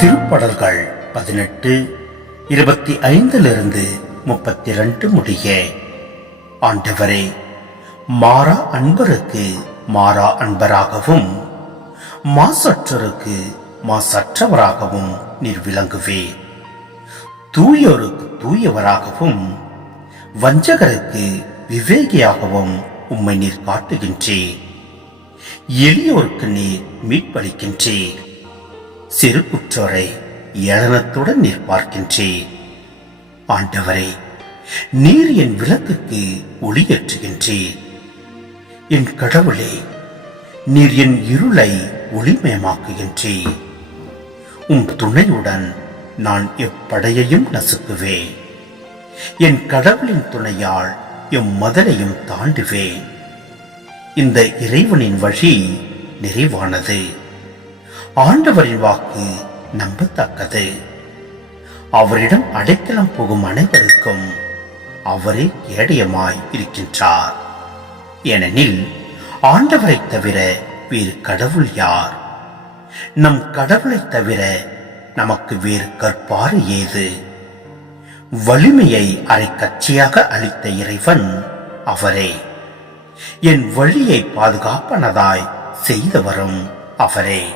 திருப்படல்கள் பதினெட்டு இருபத்தி ஐந்திலிருந்து முப்பத்தி ரெண்டு முடிய. ஆண்டவரே மாறா அன்பருக்கு மாறா அன்பராகவும் மாசற்றருக்கு மாசற்றவராகவும் நீர் விளங்குவே. தூயோருக்கு தூயவராகவும் வஞ்சகருக்கு விவேகியாகவும் உம்மை நீர் காட்டுகின்றே. எளியோருக்கு நீர் மீட்பளிக்கின்றே. சிறு குற்றோரை ஏளனத்துடன் நீர் பார்க்கின்றேன் ஆண்டவரே நீர் என் விளக்குக்கு ஒளியேற்றுகின்றேன் என் கடவுளே நீர் என் இருளை ஒளிமயமாக்குகின்றேன் உம் துணையுடன் நான் எப்படையையும் நசுக்குவேன். என் கடவுளின் துணையால் எம் மதலையும் தாண்டுவேன். இந்த இறைவனின் வழி நிறைவானது. ஆண்டவரின் வாக்கு நம்பத்தக்கது. அவரிடம் அடைக்கலம் போகும் அனைவருக்கும் அவரே கேடயமாய் இருக்கின்றார். ஏனெனில் ஆண்டவரைத் தவிர வேறு கடவுள் யார்? நம் கடவுளைத் தவிர நமக்கு வேறு கற்பாறு ஏது? வலிமையை அரைக்கட்சியாக அளித்த இறைவன் அவரே. என் வழியை பாதுகாப்பனதாய் செய்தவரும் அவரே.